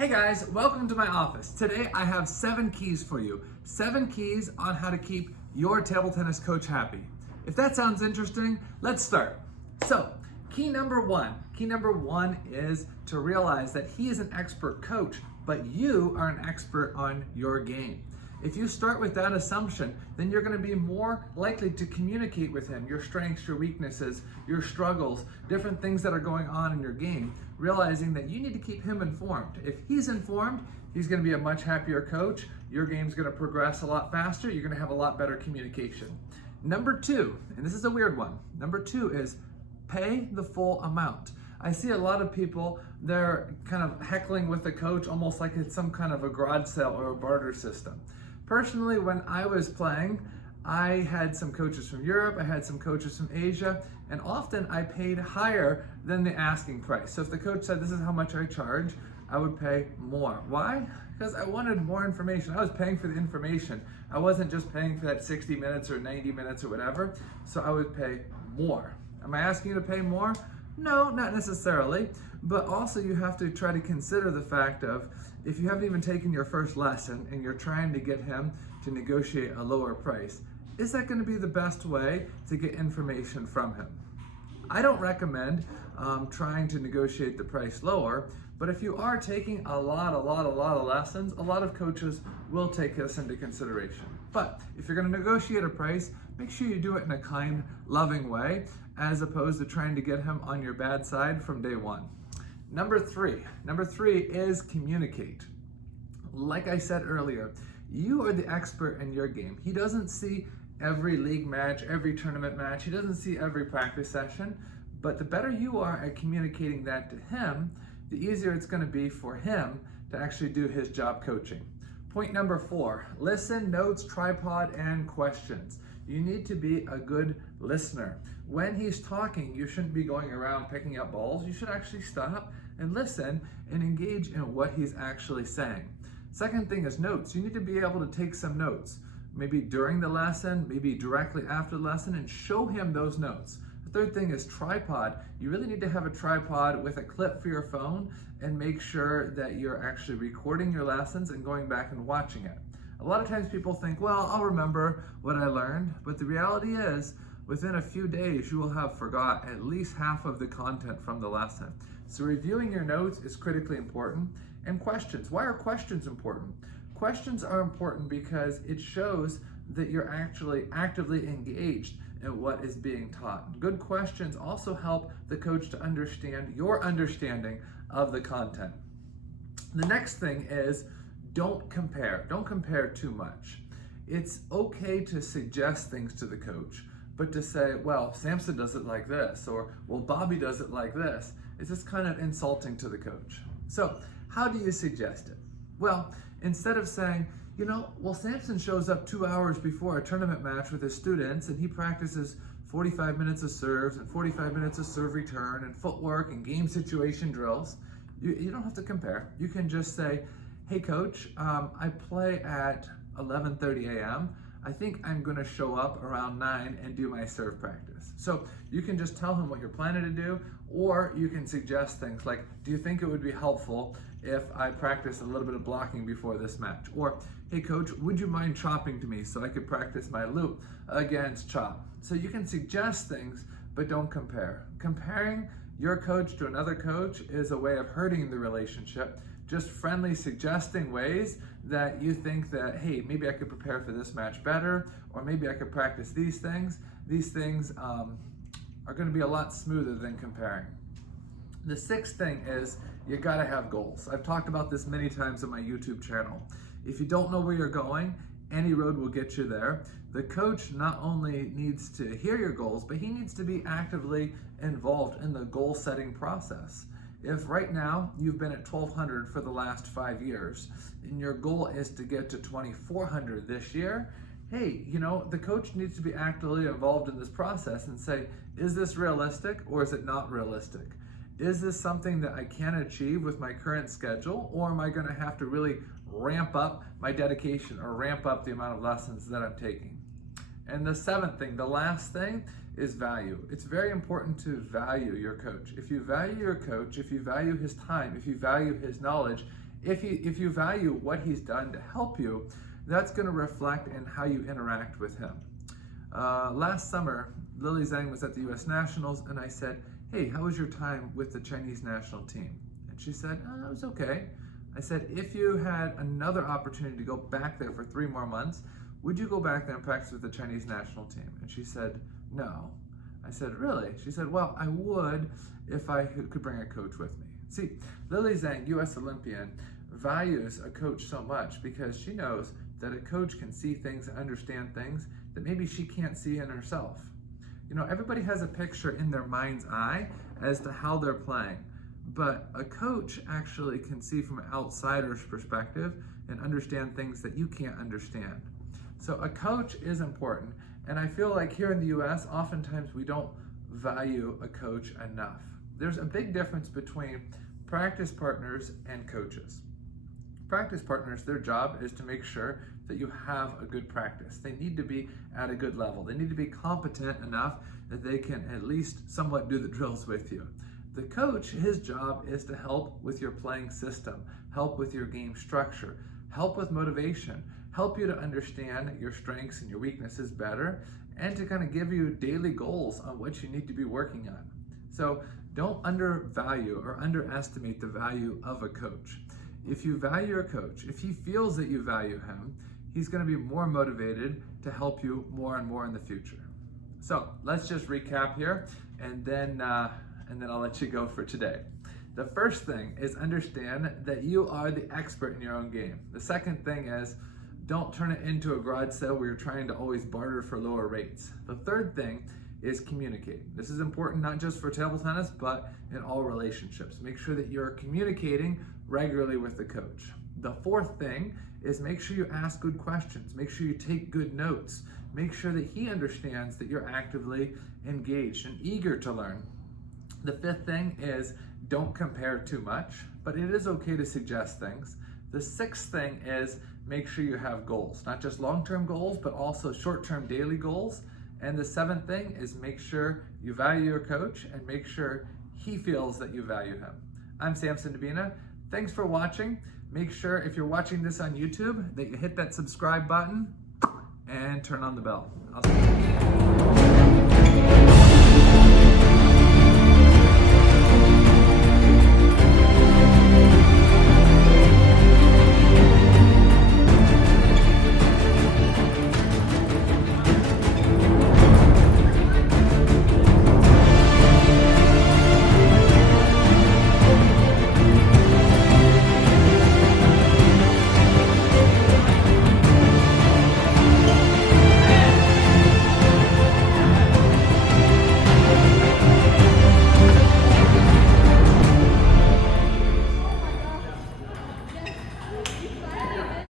Hey guys, welcome to my office. Today I have 7 keys for you. 7 keys on how to keep your table tennis coach happy. If that sounds interesting, let's start. So, key number one is to realize that he is an expert coach, but you are an expert on your game. If you start with that assumption, then you're going to be more likely to communicate with him, your strengths, your weaknesses, your struggles, different things that are going on in your game, realizing that you need to keep him informed. If he's informed, he's going to be a much happier coach. Your game's going to progress a lot faster. You're going to have a lot better communication. Number 2, and this is a weird one. Number 2 is pay the full amount. I see a lot of people, they're kind of heckling with the coach almost like it's some kind of a garage sale or a barter system. Personally, when I was playing, I had some coaches from Europe, I had some coaches from Asia, and often I paid higher than the asking price. So if the coach said, this is how much I charge, I would pay more. Why? Because I wanted more information. I was paying for the information. I wasn't just paying for that 60 minutes or 90 minutes or whatever, so I would pay more. Am I asking you to pay more? No, not necessarily, but also you have to try to consider the fact of if you haven't even taken your first lesson and you're trying to get him to negotiate a lower price, is that going to be the best way to get information from him? I don't recommend trying to negotiate the price lower, but if you are taking a lot of lessons, a lot of coaches will take this into consideration. But if you're going to negotiate a price, make sure you do it in a kind, loving way, as opposed to trying to get him on your bad side from day one. Number three is communicate. Like I said earlier, you are the expert in your game. He doesn't see every league match, every tournament match. He doesn't see every practice session. But the better you are at communicating that to him, the easier it's going to be for him to actually do his job coaching. Point number 4, listen, notes, tripod, and questions. You need to be a good listener. When he's talking, you shouldn't be going around picking up balls. You should actually stop and listen and engage in what he's actually saying. Second thing is notes. You need to be able to take some notes, maybe during the lesson, maybe directly after the lesson, and show him those notes. The third thing is tripod. You really need to have a tripod with a clip for your phone and make sure that you're actually recording your lessons and going back and watching it. A lot of times people think, well, I'll remember what I learned, but the reality is, within a few days, you will have forgot at least half of the content from the lesson. So reviewing your notes is critically important. And questions. Why are questions important? Questions are important because it shows that you're actually actively engaged in what is being taught. Good questions also help the coach to understand your understanding of the content. The next thing is don't compare. Don't compare too much. It's okay to suggest things to the coach, but to say, well, Samson does it like this, or well, Bobby does it like this, it's just kind of insulting to the coach. So how do you suggest it? Well, instead of saying, well, Samson shows up 2 hours before a tournament match with his students and he practices 45 minutes of serves and 45 minutes of serve return and footwork and game situation drills. You don't have to compare. You can just say, hey coach, I play at 11:30 a.m. I think I'm going to show up around 9 and do my serve practice. So you can just tell him what you're planning to do, or you can suggest things like, do you think it would be helpful if I practice a little bit of blocking before this match? Or, hey coach, would you mind chopping to me so I could practice my loop against chop? So you can suggest things, but don't compare. Comparing your coach to another coach is a way of hurting the relationship. Just friendly suggesting ways that you think that, hey, maybe I could prepare for this match better, or maybe I could practice these things. These things are going to be a lot smoother than comparing. The 6th thing is you got to have goals. I've talked about this many times on my YouTube channel. If you don't know where you're going, any road will get you there. The coach not only needs to hear your goals, but he needs to be actively involved in the goal setting process. If right now you've been at 1,200 for the last 5 years and your goal is to get to 2,400 this year, hey, the coach needs to be actively involved in this process and say, is this realistic or is it not realistic? Is this something that I can achieve with my current schedule, or am I going to have to really ramp up my dedication or ramp up the amount of lessons that I'm taking? And the 7th thing, the last thing, is value. It's very important to value your coach. If you value your coach, if you value his time, if you value his knowledge, If you value what he's done to help you, that's going to reflect in how you interact with him. Last summer, Lily Zhang was at the US Nationals, and I said, hey, how was your time with the Chinese national team? And she said, oh, it was okay. I said, if you had another opportunity to go back there for 3 more months, would you go back there and practice with the Chinese national team? And she said, no. I said, really? She said, well, I would if I could bring a coach with me. See, Lily Zhang, US Olympian, values a coach so much because she knows that a coach can see things and understand things that maybe she can't see in herself. You know, everybody has a picture in their mind's eye as to how they're playing, but a coach actually can see from an outsider's perspective and understand things that you can't understand. So a coach is important, and I feel like here in the US, oftentimes we don't value a coach enough. There's a big difference between practice partners and coaches. Practice partners, their job is to make sure that you have a good practice. They need to be at a good level. They need to be competent enough that they can at least somewhat do the drills with you. The coach, his job is to help with your playing system, help with your game structure, help with motivation, help you to understand your strengths and your weaknesses better, and to kind of give you daily goals on what you need to be working on. So don't undervalue or underestimate the value of a coach. If you value your coach, if he feels that you value him, he's going to be more motivated to help you more and more in the future. So let's just recap here, and then I'll let you go for today. The first thing is understand that you are the expert in your own game. The second thing is don't turn it into a garage sale where you're trying to always barter for lower rates. The third thing is communicate. This is important not just for table tennis, but in all relationships. Make sure that you're communicating regularly with the coach. The fourth thing is make sure you ask good questions. Make sure you take good notes. Make sure that he understands that you're actively engaged and eager to learn. The fifth thing is don't compare too much, but it is okay to suggest things. The sixth thing is make sure you have goals, not just long-term goals, but also short-term daily goals. And the seventh thing is make sure you value your coach and make sure he feels that you value him. I'm Samson Dabina. Thanks for watching. Make sure if you're watching this on YouTube that you hit that subscribe button and turn on the bell. I'll see you.